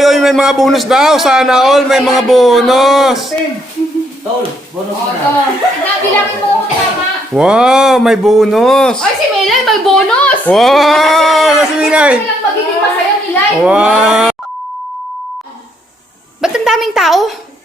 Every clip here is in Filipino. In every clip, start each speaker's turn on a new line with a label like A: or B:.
A: Uy, may mga bonus daw. Sana all may mga bonus.
B: Tol, bonus na.
C: Nabilangin mo kung tama.
A: Wow, may bonus.
C: Ay, si Melay may bonus.
A: Wow, nasi Minay.
C: Ano lang magiging masaya ni Lai?
A: Wow.
C: Ba't ang daming tao?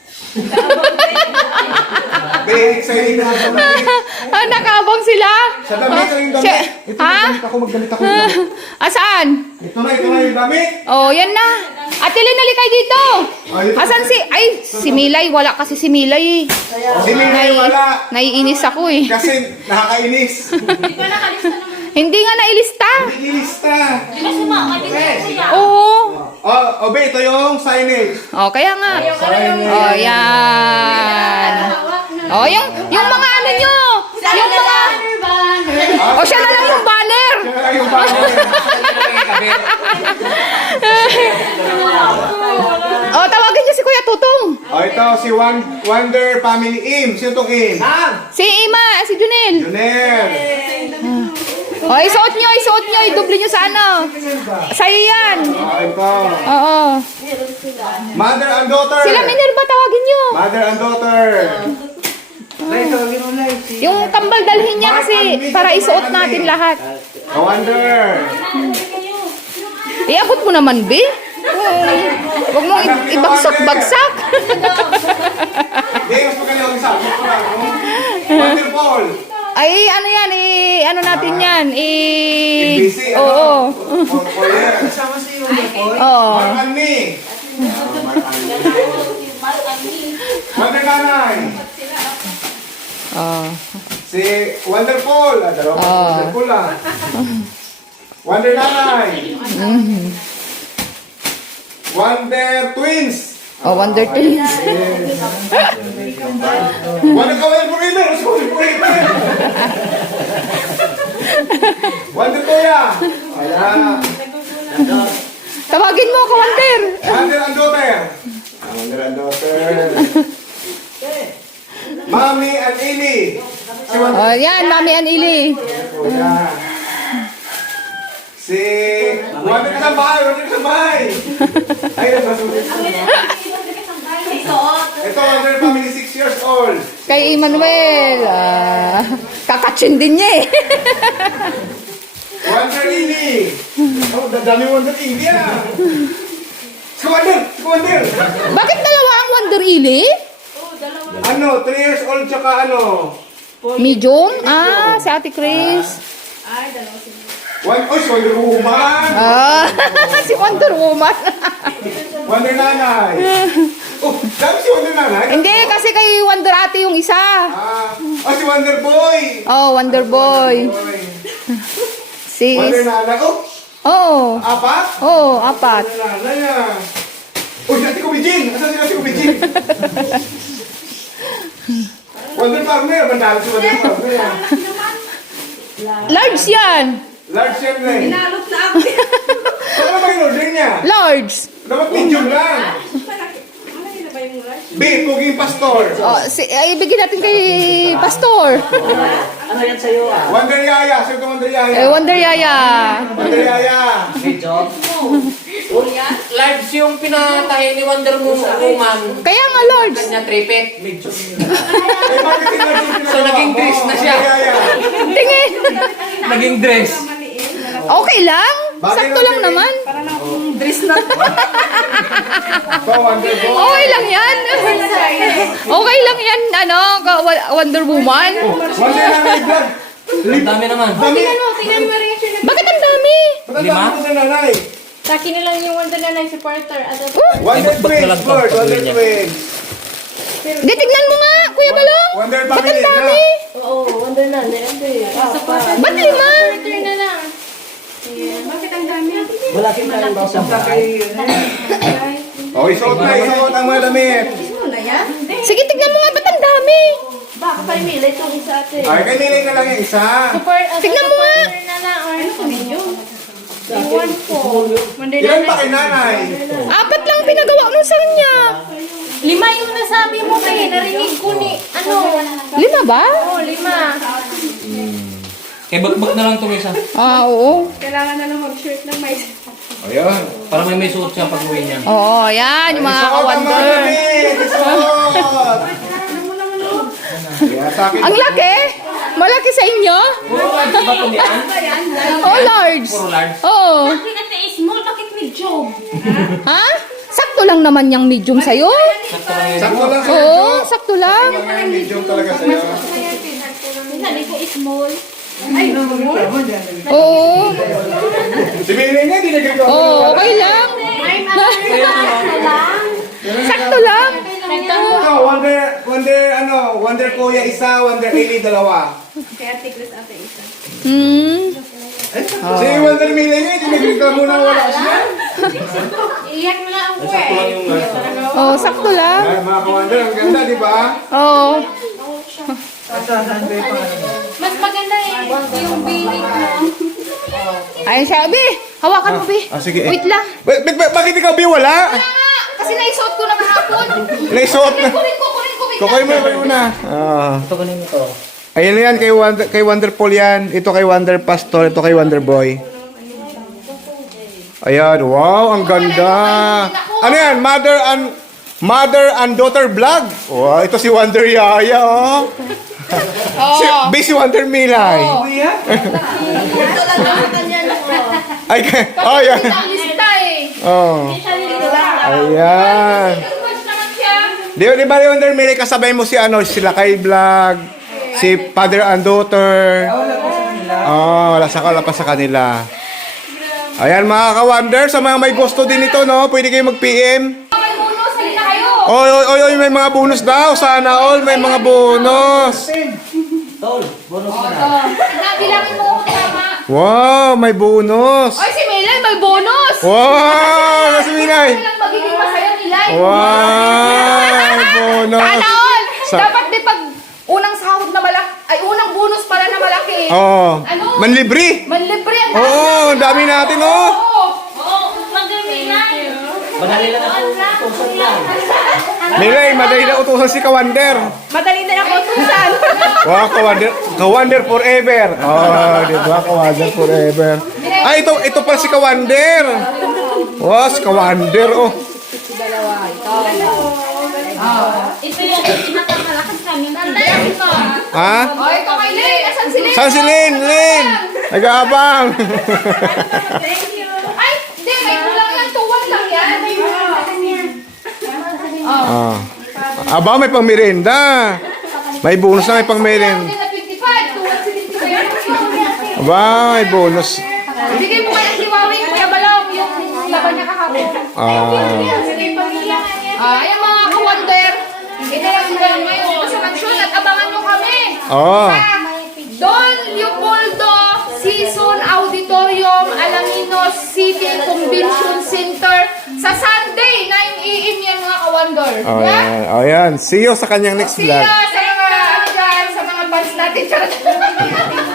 A: Very excited na sa damit.
C: Nakabang sila?
A: Sa damit, ito yung damit. Ito,
C: Ha?
A: maggalit ako.
C: Asaan?
A: Ito na yung damit.
C: Oh, yan na. Ate Lynn, nalikay dito. Asan si... Ay, si Milay. Wala kasi si Milay.
A: Si Minay wala.
C: Naiinis ako eh.
A: Kasi nakakainis.
C: Hindi nga nailista.
A: Ilista.
C: Oo.
A: Oh, Obe, ito yung signage.
C: Oh, kaya nga.
A: Signage.
C: Oh, yan. Oh, yung mga ano nyo. Yung mga... Oh, siya na lang yung banner.
A: Kaya yung banner.
C: Oh, tawagin niyo si Kuya Tutong.
A: Oh, ito si Wonder Family Im. Sino tong Im?
C: Si Ima, si Junel.
A: Junel.
C: Oh, isuot nyo. Idoble nyo sa ano. Sa'yo yan.
A: Oh, ito.
C: Oo.
A: Mother and daughter.
C: Sila Minerva, tawagin nyo.
A: Mother and daughter.
C: Yung kambal dalhin niya kasi para isuot natin lahat.
A: Oh, Wonder.
C: Iabot mo naman, be. Huwag mong ibagsak-bagsak.
A: Hindi, mas magaling ang isa. Wonderful.
C: Ay, ano yan, ano natin yan,
A: busy,
C: oo.
A: For years.
C: Oo.
A: Mark and me. Wonder Nanay.
C: Oo.
A: Si Wonderful. Dalawa pa Wonderful Wonder Nanay. Wonder Twins.
C: Oh, Wonder Twins.
A: Wonder Kawin Forever. Wonder Kuya. Ayan.
C: Tawagin mo ako, Wonder.
A: Wonder and daughter. Wonder and daughter. Mommy and Ili. Si Wonder
C: Oh, yan, Mami and Ili.
A: Kuya. Si Wonder Kasambay. Wonder Kasambay. Ay, nasulit. Ito, Wonder Family 6 years old.
C: Kay Emmanuel. Kakatsin din niya eh.
A: Wonder Ili. Oh, dami Wonder Ili Si Wonder.
C: Bakit dalawa ang Wonder Ili?
A: Ano, 3 years old tsaka ano?
C: Medium? Si Ate Chris.
A: Si Wonder Woman.
C: Si Wonder Woman.
A: Wonder Nanay. Oh, dami si Wonder Nanay.
C: Hindi, kasi kay Wonder Ate yung isa.
A: Si Wonder Boy.
C: Oh, Wonder Boy. Sis.
A: Wonder Nanay.
C: Oo.
A: Apat?
C: Oo, apat.
A: Wonder Nanay dati ko Bijin. Asan sila si Bijin? Wonder Farmer. Mandalo si Wonder Farmer.
C: Large yan.
A: Large siyempre.
D: Nalot na ako.
A: Ano ba yung order niya?
C: Large.
A: Dapat medium lang.
D: Ano ba yung rush?
A: B, Puging Pastor.
C: Oh, ibigin natin kay Pastor.
B: Ano yan sa'yo
A: Wonder Yaya. Sino ka Wonder Yaya?
C: Wonder Yaya.
A: Wonder Yaya.
B: Medyo.
E: Large yung pinatahin ni Wonder Woman.
C: Kaya nga large.
E: Kanya tripit.
A: Bakit yung large?
E: So, naging dress na siya.
A: Wonder Yaya.
C: Tingin.
E: Naging dress.
C: Okay lang. Sakto lang naman.
D: Parang akong dress na.
A: Wonder Boy.
C: Okay lang yan. Okay lang yan, Wonder Woman.
A: Wonder Nanay Vlog.
E: Ang dami naman.
D: Tingnan mo reaction na.
C: Bakit ang dami?
A: Ba't ang
E: Lima?
A: dami Wonder Nanay?
D: Sa akin na lang yung Wonder Nanay supporter.
A: Wonder
E: Ba't
A: Twins.
E: walang
A: Lord.
E: pagpatuloy
A: Wonder
E: niya?
A: Twins.
C: Hindi, tignan mo nga, Kuya Balong.
A: Wonder
C: Ba't
A: Family.
C: ang dami?
D: Oo, Wonder Nanay. Supporter.
C: Ba't lima?
D: Supporter na lang. Bakit ang dami?
B: Wala kang kayang basang
A: Isuot ang mga damit.
D: Ano na yan?
C: Sige, tignan mo nga, ba't ang dami?
D: Baka pa yung milay itong isa ate.
A: Ay, kanilay na lang yung isa.
C: Tignan mo nga.
D: Supporter na lang. Ano ko ninyo? Yung one po. Wonder
A: Ilan
D: Nanay.
A: pa kay nanay?
C: 4 lang pinagawa mo sa kanya.
D: 5 yung nasabi mo kay narinig ko ni ano.
C: 5 ba?
D: Oo, 5.
E: Kaya bagbag na lang itong isa.
C: Oo.
D: Kailangan na lang mag-shirt ng may
A: Ayan.
E: Para may suot siya pag uwi niya.
C: Oo, yan, yung mga
A: Isuot ang
C: ka-wonder.
A: damit! Isuot! Kaya sa akin,
C: Ang laki! Malaki sa inyo?
E: Puro large ba ito niyan?
C: Oh, large.
E: Puro large.
C: Oo.
D: Bakit ate small? Bakit may job?
C: Ha? Sakto lang naman yung medium sa'yo.
E: Sakto lang yun.
A: sakto lang sa'yo.
C: Oo, sakto lang.
A: Ang medium talaga sa'yo.
D: Sabi ko small.
C: Oo.
A: Si Mili nga, hindi nagagawa.
C: Oo, okay lang. Sakto lang.
A: Ito, Wonder Kuya isa, Wonder Kaylee dalawa.
D: Kaya tiklis ate isa.
C: Hmm.
A: Si Wonder Mili nga, hindi nagreklamo na wala siya.
D: Iyak na lang ako
E: Sakto lang yung large.
C: Oo, sakto lang.
A: Ay, mga ka-Wonder, ang ganda, di ba?
C: Oo.
D: Mas maganda yung bilig mo.
C: Ayun siya, Bi. Hawakan mo, Bi.
A: sige.
C: Wait lang.
A: Bakit ikaw, Bi, wala?
C: Kaya nga, kasi naisuot ko na kahapon.
A: Naisuot na.
C: Kunin ko.
A: Kukoy mo na.
B: Ito ganun ito.
A: Ayan yan, kay Wonderful yan. Ito kay Wonder Pastor, ito kay Wonder Boy. Ayan, wow, ang ganda. Ano yan? Mother and daughter vlog. Wow, ito si Wonder Yaya, oh. Si Wonder Milay. Ay, oh, yan.
C: Kita ang lista eh.
A: Oh. Ayan.
C: Mas naman siya.
A: Di ba Wonder Milay, kasabay mo si sila kay vlog, si father and daughter. Oh, wala pa sa kanila. Ayan mga ka-Wonder, sa mga may gusto din ito, no? Pwede kayo mag-PM.
C: May bonus, halina kayo.
A: Oy, may mga bonus daw. Sana all may mga bonus.
B: Tol, bonus mo na.
C: Nabilangin mo kung tama.
A: Wow, may bonus.
C: Oy, si Melay, may bonus.
A: Wow, nasa Minay.
C: Walang magiging masaya nila.
A: Wow, bonus.
C: Sana all.
A: Sa-
C: Dapat di pag unang sahod na malaki, ay unang bonus pala na malaki.
A: Oh,
C: Ano?
A: manlibre.
C: Manlibre ang
A: Oo, ang dami natin, oh.
C: Oo.
D: Oo, magamilan.
B: Madali lang ako. Tusok lang.
A: Milay, madali na utusan si Ka-Wonder.
C: Madali na ako tusan.
A: Wow, Ka-Wonder forever. Oh, di ba? Ka-Wonder forever. Ay, ito pala si Ka-Wonder. Wow, si Ka-Wonder, oh.
D: Ito yung pinakamalakas kami. Ito.
A: Ha?
C: O, ito kay Lynn. Asan si Lynn?
A: Saan si Lynn? Lynn! Nag-aabang.
D: Thank you.
C: Ay, hindi. May kulang yan. Tuwan lang yan.
A: Ah. Aba, may pang-merienda. May bonus na may pang-merienda.
C: Tuwan na 25. Tuwan si Lynn.
A: Aba, may bonus.
C: Bigay mo kaya si Wawing, Kuya Balong, yung laban niya kahapon. Sige, pamilangan niya. Ayan mga ka-Wonder. Ito lang sila ngayon sa mansyon at abangan nyo kami.
A: Oh.
C: Sa Don Leopoldo Season Auditorium, Alaminos City Convention Center sa Sunday, 9 AM yan mga ka-Wonder.
A: Oh,
C: Yeah?
A: yan. Oh, yan. See you sa kanyang next
C: See
A: vlog.
C: ya sa mga, ano dyan, sa mga fans natin. Charot.